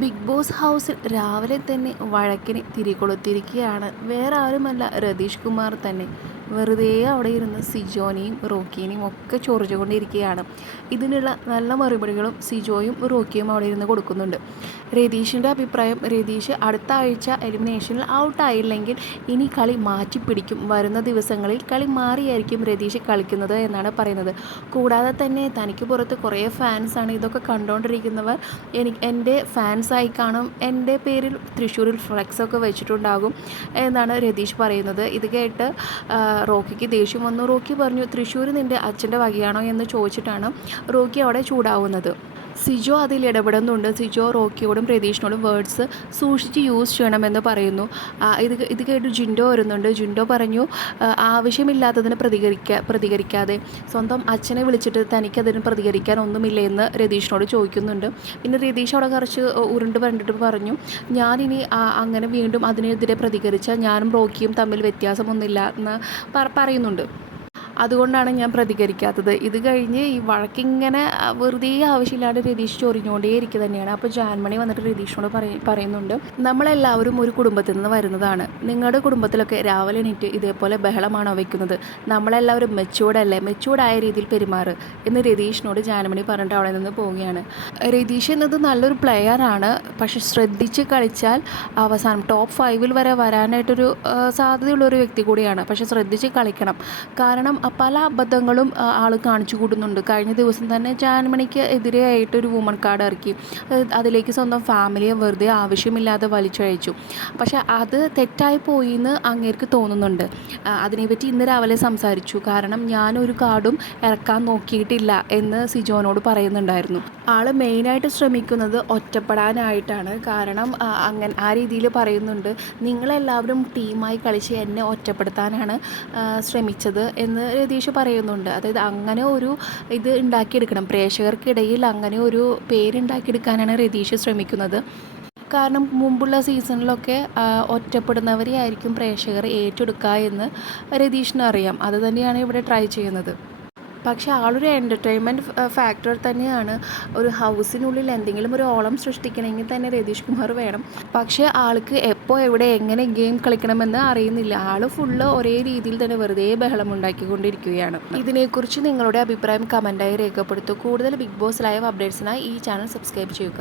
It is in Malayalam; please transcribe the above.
ബിഗ് ബോസ് ഹൗസിൽ രാവിലെ തന്നെ വഴക്കിന് തിരികൊളുത്തിയിരിക്കുകയാണ്. വേറെ ആരുമല്ല, രതീഷ് കുമാർ തന്നെ. വെറുതെ അവിടെ ഇരുന്ന് സിജോനെയും റോക്കിനെയും ഒക്കെ ചൊറിഞ്ഞുകൊണ്ടിരിക്കുകയാണ്. ഇതിനുള്ള നല്ല മറുപടികളും സിജോയും റോക്കിയും അവിടെ ഇരുന്ന് കൊടുക്കുന്നുണ്ട്. രതീഷിൻ്റെ അഭിപ്രായം, രതീഷ് അടുത്ത ആഴ്ച എലിമിനേഷനിൽ ഔട്ടായില്ലെങ്കിൽ ഇനി കളി മാറ്റിപ്പിടിക്കും. വരുന്ന ദിവസങ്ങളിൽ കളി മാറിയായിരിക്കും രതീഷ് കളിക്കുന്നത് എന്നാണ് പറയുന്നത്. കൂടാതെ തന്നെ തനിക്ക് പുറത്ത് കുറേ ഫാൻസാണ്. ഇതൊക്കെ കണ്ടുകൊണ്ടിരിക്കുന്നവർ എൻ്റെ ഫാൻസായി കാണും, എൻ്റെ പേരിൽ തൃശ്ശൂരിൽ ഫ്ലെക്സൊക്കെ വെച്ചിട്ടുണ്ടാകും എന്നാണ് രതീഷ് പറയുന്നത്. ഇത് കേട്ട് റോക്കിക്ക് ദേഷ്യം വന്നു. റോക്കി പറഞ്ഞു, തൃശ്ശൂർ നിൻ്റെ അച്ഛൻ്റെ വകയാണോ എന്ന് ചോദിച്ചിട്ടാണ് റോക്കി അവിടെ ചൂടാവുന്നത്. സിജോ അതിൽ ഇടപെടുന്നുണ്ട്. സിജോ റോക്കിയോടും രതീഷിനോടും വേർഡ്സ് സൂക്ഷിച്ച് യൂസ് ചെയ്യണമെന്ന് പറയുന്നു. ഇത് കേട്ട് ജിൻഡോ വരുന്നുണ്ട്. ജിൻഡോ പറഞ്ഞു, ആവശ്യമില്ലാത്തതിന് പ്രതികരിക്കാതെ സ്വന്തം അച്ഛനെ വിളിച്ചിട്ട് തനിക്കതിന് പ്രതികരിക്കാൻ ഒന്നുമില്ല എന്ന് രതീഷിനോട് ചോദിക്കുന്നുണ്ട്. പിന്നെ രതീഷ് അവിടെ കുറച്ച് ഉരുണ്ട് പറഞ്ഞിട്ട് പറഞ്ഞു, ഞാനിനി അങ്ങനെ വീണ്ടും അതിനെതിരെ പ്രതികരിച്ചാൽ ഞാനും റോക്കിയും തമ്മിൽ വ്യത്യാസമൊന്നുമില്ല എന്ന് പറയുന്നുണ്ട്. അതുകൊണ്ടാണ് ഞാൻ പ്രതികരിക്കാത്തത്. ഇത് കഴിഞ്ഞ് ഈ വഴക്കിങ്ങനെ വെറുതെ ആവശ്യമില്ലാണ്ട് രതീഷ് ചൊറിഞ്ഞുകൊണ്ടേയിരിക്കുക തന്നെയാണ്. അപ്പോൾ ജാൻമണി വന്നിട്ട് രതീഷിനോട് പറയുന്നുണ്ട്, നമ്മളെല്ലാവരും ഒരു കുടുംബത്തിൽ നിന്ന് വരുന്നതാണ്. നിങ്ങളുടെ കുടുംബത്തിലൊക്കെ രാവിലെ എണീറ്റ് ഇതേപോലെ ബഹളമാണോ വയ്ക്കുന്നത്? നമ്മളെല്ലാവരും മെച്ചൂർഡല്ലേ, മെച്ചൂർഡായ രീതിയിൽ പെരുമാറ് എന്ന് രതീഷിനോട് ജാൻമണി പറഞ്ഞിട്ട് അവിടെ നിന്ന് പോവുകയാണ്. രതീഷ് എന്നത് നല്ലൊരു പ്ലെയറാണ്. പക്ഷെ ശ്രദ്ധിച്ച് കളിച്ചാൽ അവസാനം ടോപ്പ് 5 വരെ വരാനായിട്ടൊരു സാധ്യതയുള്ളൊരു വ്യക്തി കൂടിയാണ്. പക്ഷെ ശ്രദ്ധിച്ച് കളിക്കണം. കാരണം പല അബദ്ധങ്ങളും ആൾ കാണിച്ചു കൂട്ടുന്നുണ്ട്. കഴിഞ്ഞ ദിവസം തന്നെ ജാൻമണിക്ക് എതിരെയായിട്ടൊരു വുമൺ കാർഡ് ഇറക്കി. അതിലേക്ക് സ്വന്തം ഫാമിലിയെ വെറുതെ ആവശ്യമില്ലാതെ വലിച്ചഴച്ചു. പക്ഷെ അത് തെറ്റായി പോയി എന്ന് അങ്ങേർക്ക് തോന്നുന്നുണ്ട്. അതിനെപ്പറ്റി ഇന്ന് രാവിലെ സംസാരിച്ചു. കാരണം ഞാനൊരു കാർഡും ഇറക്കാൻ നോക്കിയിട്ടില്ല എന്ന് സിജോനോട് പറയുന്നുണ്ടായിരുന്നു. ആൾ മെയിനായിട്ട് ശ്രമിക്കുന്നത് ഒറ്റപ്പെടാനായിട്ടാണ്. കാരണം ആ രീതിയിൽ പറയുന്നുണ്ട്, നിങ്ങളെല്ലാവരും ടീമായി കളിച്ച് എന്നെ ഒറ്റപ്പെടുത്താനാണ് ശ്രമിച്ചത് എന്ന് രതീഷ് പറയുന്നുണ്ട്. അതായത് അങ്ങനെ ഒരു ഇത് ഉണ്ടാക്കിയെടുക്കണം, പ്രേക്ഷകർക്കിടയിൽ അങ്ങനെ ഒരു പേരുണ്ടാക്കിയെടുക്കാനാണ് രതീഷ് ശ്രമിക്കുന്നത്. കാരണം മുമ്പുള്ള സീസണിലൊക്കെ ഒറ്റപ്പെടുന്നവരെ ആയിരിക്കും പ്രേക്ഷകർ ഏറ്റെടുക്കുക എന്ന് രതീഷിന് അറിയാം. അത് തന്നെയാണ് ഇവിടെ ട്രൈ ചെയ്യുന്നത്. പക്ഷേ ആളൊരു എൻ്റർടൈൻമെൻറ്റ് ഫാക്ടർ തന്നെയാണ്. ഒരു ഹൗസിനുള്ളിൽ എന്തെങ്കിലും ഒരു ഓളം സൃഷ്ടിക്കണമെങ്കിൽ തന്നെ രതീഷ് കുമാർ വേണം. പക്ഷേ ആൾക്ക് എപ്പോൾ എവിടെ എങ്ങനെ ഗെയിം കളിക്കണമെന്ന് അറിയുന്നില്ല. ആൾ ഫുള്ള് ഒരേ രീതിയിൽ തന്നെ വെറുതെ ബഹളം ഉണ്ടാക്കിക്കൊണ്ടിരിക്കുകയാണ്. ഇതിനെക്കുറിച്ച് നിങ്ങളുടെ അഭിപ്രായം കമൻറ്റായി രേഖപ്പെടുത്തുക. കൂടുതൽ ബിഗ് ബോസ് ലൈവ് അപ്ഡേറ്റ്സിനായി ഈ ചാനൽ സബ്സ്ക്രൈബ് ചെയ്യുക.